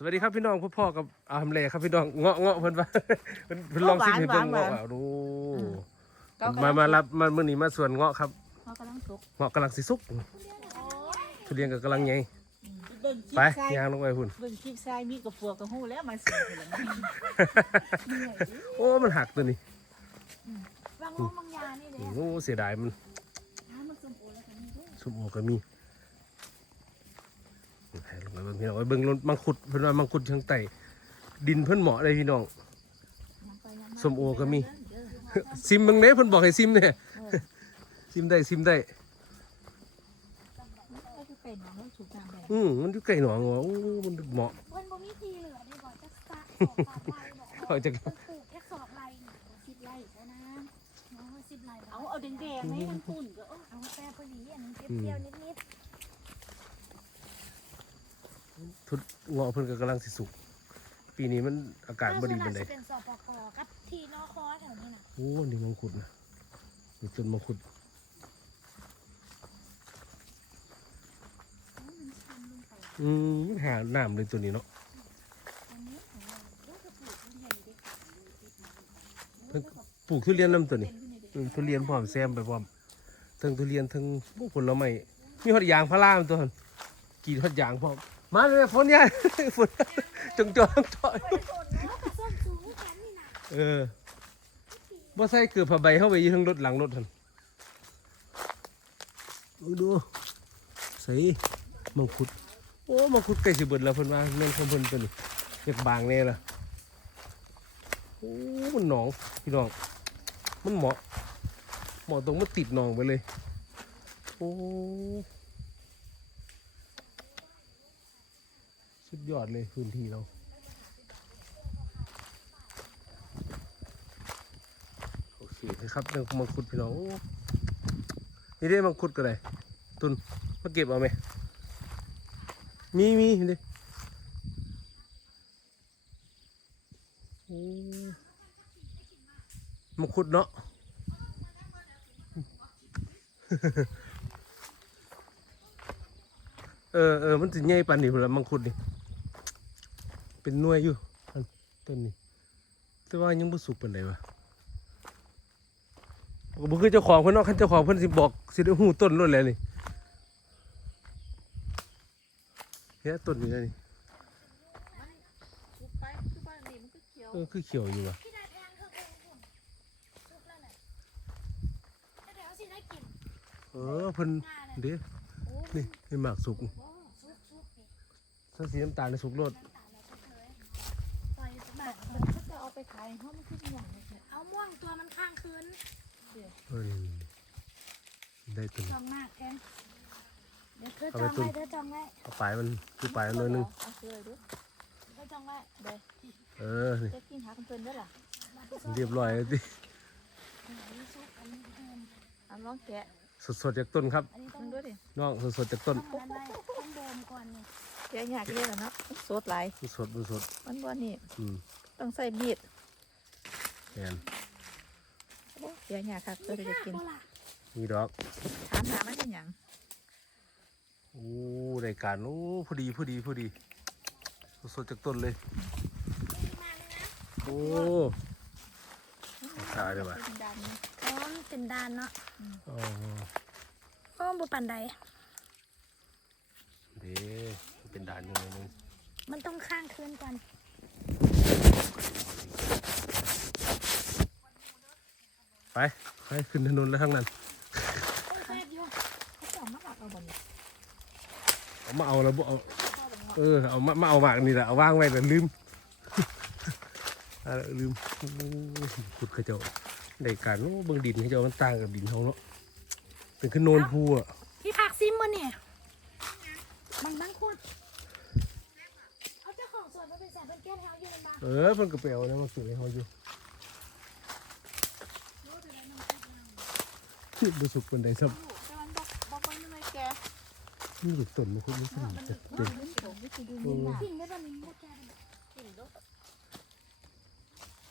สวัสดีครับพี่น้องพ่อพ่อกับอาทำเลครับพี่น้องเงาะเงาะเพิ่นว่าเพิ่นเพิ่นลองชิมให้เบิ่งหวานเงาะหวานอะดูก็กำลังมามารับมามื้อนี้มาสวนเงาะครับเขากำลังสุกเงาะกำลังสิสุกทุเรียนก็กำลังใหญ่เบิ่งคลิปไปทรายย่างลงไปพุ่นเบิ่งคลิปทรายมีกับพวกกับหูแล้วมาสิเหลืองโอ้มันหักตัวนี้บางงบางยานี่เลยโอ้เสียดายมันน้ำมันสมบูรณ์แล้วกันนี่ด้วยสุมโอก็มีให้ ลงไปเบิ่งพี่น้องไปเบิ่งรถมังคุดเพิ่นว่ามังคุดเชียงไต้ดินเพิ่นเหมาะเลยพี่น้อง ส้มโอก็มี ซิมเบิ่งเด้เพิ่นบอกให้ซิมเนี่ยซิมได้ซิมได้ก็คือเป็นน้องถูกทางแบบอืมมันอยู่ใกล้หนองว่ะโอ้มันเหมาะมันบ่มีทีเหลือได้บอกจะสะสอบไรบอกเขาจะปลูกแค่สอบไรนี่สิบไรแล้วนะน้องสิบไรเอาเอาแดงๆให้มันขุ่นก็เออเอาแป้พอดีอันนี้เปรี้ยวๆนิด ทุดเงาะเพิ่นก็กำลังสิสุก ปีนี้มันอาๆกาศบ่ดีปานใดจะเป็นสอบปกกับทีนอคอแถวนี้นะโอ้นี่มังคุดนะนี่ต้นมังคุดอืมมันหาน้ำเลยตัวนี้เนาะอันนี้ของเราก็จะปลูกทุเรียนได้ค่ะเพิ่นปลูกทุเรียนนํตัวนี้อืมทุเรียนพร้อมแซมไปพร้อมทั้งทุเรียนทั้งพวกผลไม้มีฮอดยางพาราตัวนั้นกรีดฮอดยางพร้อม มาเลยฝนยายฝนจงจองจอยเออบ่ใส่เกือบผ้าใบเข้าไปอยู่ทั้งรถหลังรถท่านลองดูใส่มังคุด โอ้มังคุดใกล้สิเบิดแล้วเพิ่นว่าแม่นของเพิ่นตัวนี้เรียกบางแน่ล่ะโอ้มันหนองพี่น้องมันเหมาะเหมาะตรงมันติดหนองไปเลย โอ้ ดยอดเลยพื้นที่เราโอเคนะครับเรื่องมังคุดพี่น้องนี่ได้มังคุดก็ได้ตุนมาเก็บเอาไหมมีมีเด้โอ้มังคุดเนาะเออเออมันจะใหญ่ปานนี้พุ่นละมังคุดนี่ เป็นหน่วยอยู่อันต้นนี้ แต่ว่ายังบ่สุกปานใดวะก็บ่คือเจ้าของเพิ่นเนาะคันเจ้าของเพิ่นสิบอกสิได้ฮู้ต้นนู่นแหละนี่เฮ้ยต้นนี้นะนี่สุกไปคือบ้านนี้มันก็เขียวเออคือเขียวอยู่ว่ะพี่นายแพงเธอเองคุณทุกแล้วแหละแต่เดี๋ยวสิได้กินเออเพิ่นหน้าเนี่ยเด้โอ้นี่นี่หมากสุกซุกซุกนี่ถ้าสีน้ำตาลนี่สุกโลดน้ำตาลเราซุกเลยปล่อยแบบ มันก็จะเอา ไปขายเพราะมันขึ้นอย่างนี้แหละเอาม่วงตัวมันข้างคืนเออได้ตัวจนี้องมากแพงเดี๋ยวเธอเอาจไปองตุนไว้เธอจองไว้เอาปลายมันคือปลายมันหน่อยหนึงเอาเกลือดูเธอจองไว้เด้เออนี่จะกินหาคนเพิ่นด้วยล่ะเรียบร้อยแล้วติอันนี้ซุกอันนี้เพิ่มเอาลองแกะสดๆจากต้นครับอันนี้ต้มัองนด้วยดิน้องสดๆจากต้นต้องอะไรต้องโดมก่อนนี่แกะยากเยอะเนาะสดหลายมันสดมันสดมันบ่นี่อืม ต้องใส่มีดแม่นโอ้แกะยากคักเพื่อจะกินบ่ล่ะมีดอก ถามหามันเป็นหยังโอ้รายการโอ้พอดีพอดีพอดี สดๆจากต้นเลยมาเลยนะโอ้ขายได้ปะเป็นดำนี่อ๋อมันเป็นดานเนาะอ๋ออ๋อบุปันใดเด้เป็นด่านอยู่ในนึงมันต้องข้างคืนก่อน ไป ไป ขึ้นถนนแล้วทั้งนั้นต้องแซ่บอยู่เขาจะเอามาหมักเอาบ่นี่เอามาเอาแล้วบ่เอาเออเอามามาเอาหมากนี่แหละเอาวางไว้แต่ลืมเอาละลืมโอ้ยขุดเขาเจ้าได้การโอ้เบิ่งดินเขาเจ้ามันต่างกับดินเขาเนาะเป็นขึ้นโนนภูอะพี่ผักซิมมาเนี่ยมันบังคุดเอาเจ้า ของสวนมาเป็นแสนเป็นแก้วแถวอยู่ในบ้านเออเพิ่นก็ไปเอานะมาสู่ให้เขาอยู่บ่สุกปานใดครับแต่มันบอกบอกว่ายังไงแกนี่ลูกต้นมันคุดมันขึ้นจะเป็นมันโฉมไม่คือดูโอ้นี่นะสิ่งได้บบนี้หมดแก้วกินดู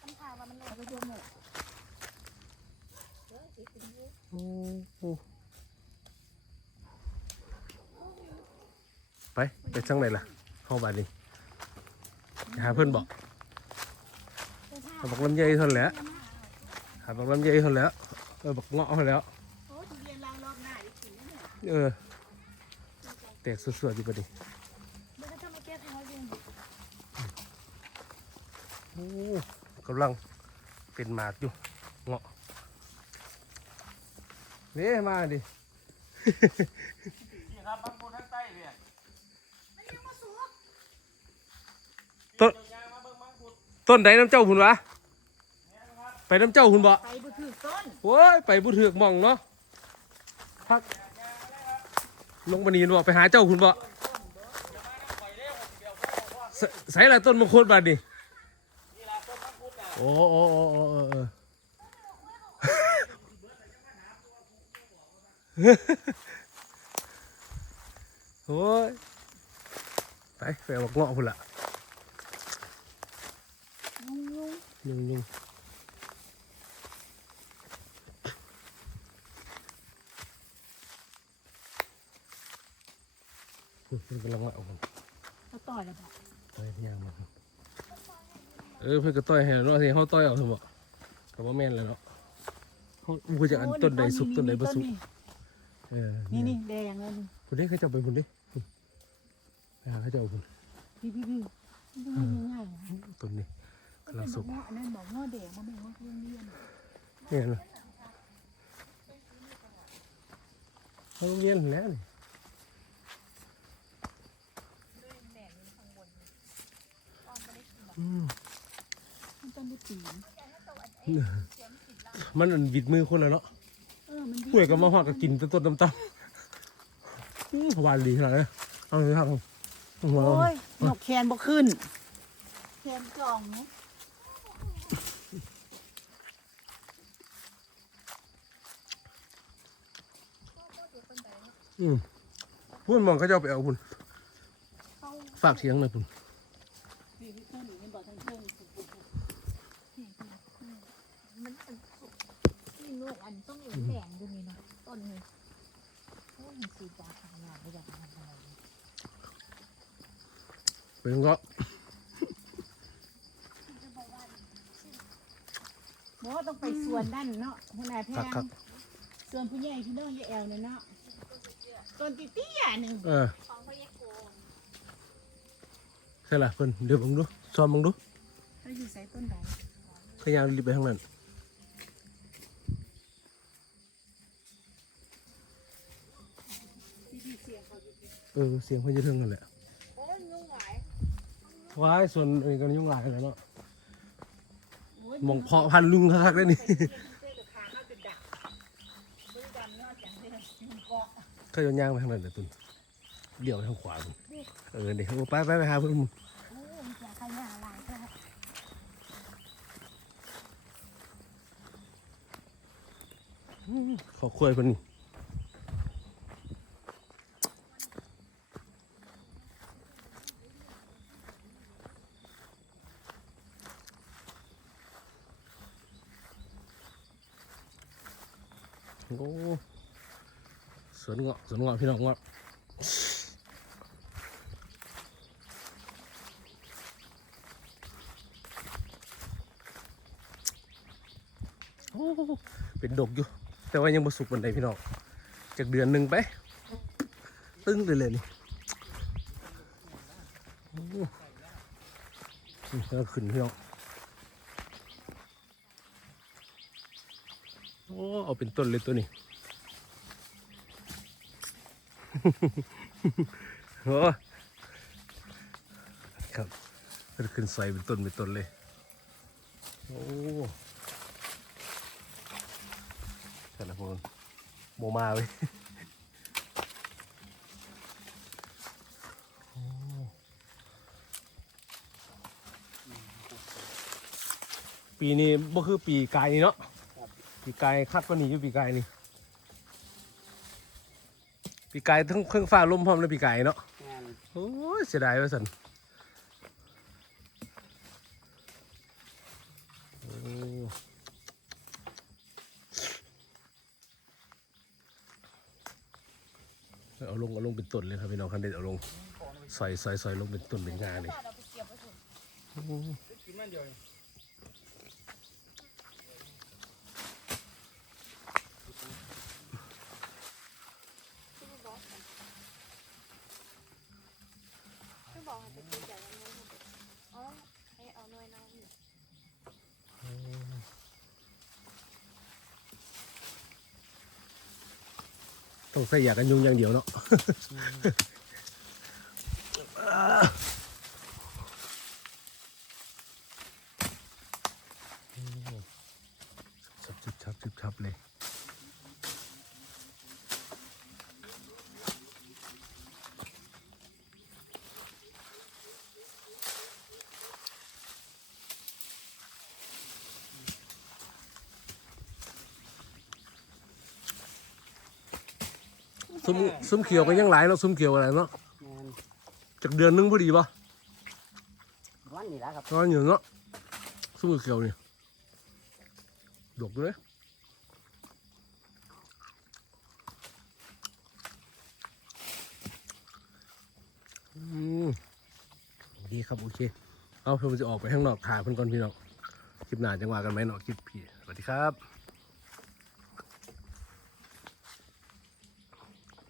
คำถามว่ามันโหลเอาดไปดูหมดเด้นดูโอ้โอ้ไปไปทางไหนล่ะเข้าบ้านนี่ หาเพื่อนบอกหาบักลำไยเท่านั้นแหละหาบักลำไยเท่านั้นแหล้วเออบักเงาะเท่านั้นแล้วโอ้ทุเอเอแตกสวยๆอยู่ปะดิเดี๋ยวจะมาเก็บให้เขายืนโอ้กำลังเป็นหมากอยู่เงาะนี่มาดิ นี่ครับบางคนทางใต้เนี่ย มันยังมาสูบ ต้นยางมาเบิ่งบางคนต้นไหนน้ำเจ้าหุ่นวะไปน้ำเจ้าหุ่นบ่ไปบ่ถือต้นโอ้ยไปบุเถือกหมองเนาะพักลงมานีนบ่ไปหาเจ้าหุ่นบ่ใส่ใส่ละต้นมงคลบาดนี่นี่ล่ะต้นมังคุดน่ะโอ้โอ้โอ้โอ้เออเออโอ้ยไปไปเอาบักเงาะพุ่นละ ยุ่งยุ่งยุ่งยุ่งมันกำลังมาเอาคนเขาต่อยแล้วบอกไปย่างมาเออเพื่อนก็ต่อยให้เนาะที่เขาต่อยเอาเถอะบ่ก็บ่แม่นเลยเนาะเขาพูดจากอันต้นใดสุกต้นใดบ่สุกเออนี่นี่แดงแล้วนี่พุ่นเด้เขาเจะไปพุ่นเด้ไปหาเขาเจะเอาพุ่นพี่พี่พี่มันง่ายๆนะต้นนี้ ก็กำลัเป็งนสุบอกกว่าอันนั้นบอกว่าแดงมันเป็นว่าเครื่องเลี้ยนเนี่ยเนาะเขาโรงเรียนแล้วนี่อืมมันต้องได้ปีนมันอันบิดมือคนละเนาะเออมันป่วยก็มาหอดก็กินแต่ต้นต่ำๆอื้อหวานดีขนาดนี้เอาเลยครับหัวเราโอ้ยหนกแคนบ่ขึ้นแคนจองเนาะ อืมพูดมองเขาจะเอาไปเอาคุณฝากเสียงหน่อยคุณพี่พี่ขึ้นนี่บอกทั้งเครื่องมันอันสุกนี่นวดอันต้องอยู่แดงอยู่นี่เนาะต้นนี้โอ้ยมันสีดาขนาดไม่อยากทำอะไรเป็นก็บอกว่าต้องไปสวนด้านเนาะขนาดแพคักงคักส่วนผู้ใหญ่ที่น้องยายแอลเนี่ยเนาะ ต้นตี้ตี้อะหนึ่งเออของพระยาโกใช่ละเพิ่นเดี๋ยวผมดูซ้อมมึงดูเขาอยู่ใส่ต้นใดขยานรีบไปทางนั้นที่พี่เสียงเขาอยู่เออเสียงเพิ่นจะเทิงกันแหละโอ้ยยุ่งหลายว้ายส่วนอันนี้ก็ยุ่งหลายแล้วเนาะโอ้ยมองเพาะพันธุ์ลุงคักๆได้นี่ เต้กับขาเขาจะดักบริการนอกจากให้ยุ่งเกาะ เขาจะย่างไปทางนั้นเลยตุนเดี่ยวไปทางขวาพุ่นเออเดี๋ยวไปไปไปหาเพิ่นโอ้ยจะขยะหลายก็ขอคุยเพิ่นนี่โอ้ส วนเงาะสวนเงาะพี่น้องเงาะโอ้เป็นดกอยู่ แต่ว่ายังบ่สุกปานใดพี่น้องจากเดือนหนึ่งไป ตึ้งเลยเลยนี่โอ้นี่ก็ขึ้นพี่น้องโอ้เอาเป็นต้นเลยตัวนี้ โอ้ครับมันขึ้นใส่เป็นต้นเป็นต้นเลย โอ้แต่ละคนโมมาเว้ยโอ้ปีนี้บ่คือปีกายนี่เนาะปีกายคัดกว่านี้อยู่ปีกายนี่ ปีกายทั้งเครื่องฟ้าลมพร้อมเลยปีกายเนาะแม่นโอ้ยเสียดายว่าสันโอ้เอาลงเอาลงเป็นต้นเลยครับพี่น้องคันเด็ดเอาลงใส่ใส่ใส่ลงเป็นต้นเป็นงาเลยเราไปเก็บไว้ถุนกินมันเดียว คือบอกให้ไปกินแต่ละมื้ออ๋อให้เอาหน่วยน้ำ ต้องใส่ยากันยุงอย่างเดียวเนาะ ชับชิบชับชิบชับเลย ซุ้มซุ้มเขียวก็ยังหลายเนาะซุ้มเขียวอะไรเนาะแม่นจากเดือนหนึงพอดีป่ะวันนี้ละครับนอนอยู่เนาะซุ้มเขียวนี่ดกเลยอืมดีครับโอเค เอาเพื่อนจะออกไปข้างนอกถ่ายเพื่อนก่อนพี่น้อง คลิปหน้าจังหวะกันไหมเนาะคลิปพี่ สวัสดีครับ